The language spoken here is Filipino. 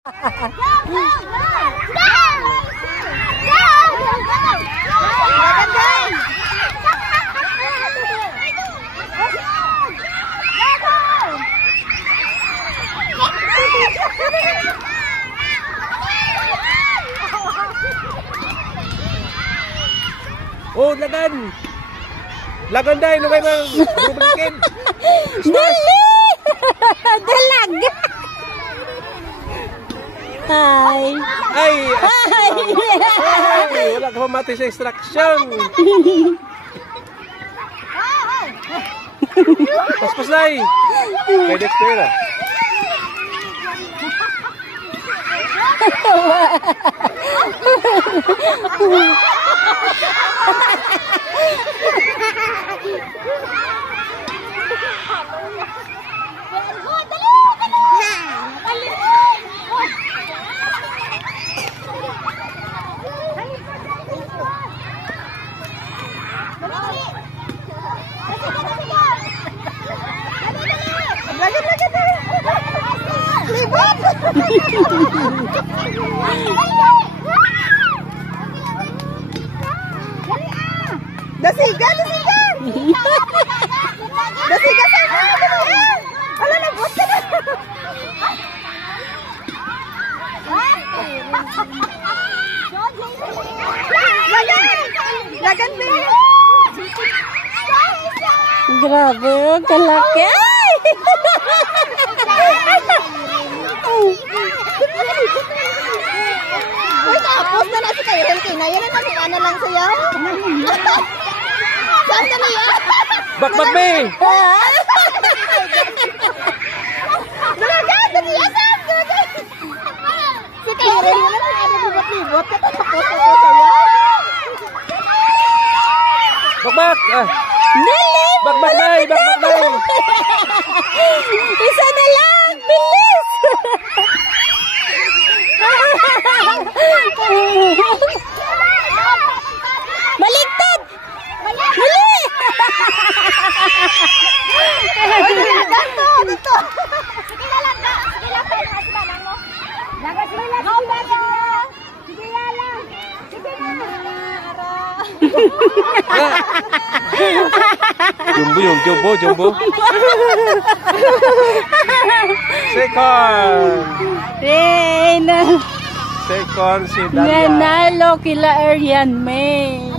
Oh, lagan! Lagan dahil, no kayo mga bumalikin! Dali! Dalag! Hi! Ay! Hi! Ay! Wala ka pa mati sa instruction! Paspas na eh! Pwede pera! Dasiga, dasiga! Dasiga sa ala na bot ka na. Lagan! Lagan ba? Grabe, kalaki! Ay! Uy, tapos na na si Karen Kina. Yan ang ano lang sa'yo. Saan ka na yan? Bakbak be! Dalaga! Dalaga! Dalaga! Si Karen, yan ang ano libot-libot. Katapos na ko sa'yo. Bakbak! Ah! Dali! Bakbak na eh! Bakbak na eh! Isa na lang! Bilis! Baliktad! Dali! Dito! Dito! Sige na lang ka! Sige lang ka! Kasi ba lang mo? Laga sige lang! Go back! Sige lang! Sige na! Jumbo yung jumbo, jumbo. Second. Reyna! Second si Dalia. Nanalo kila Arian May.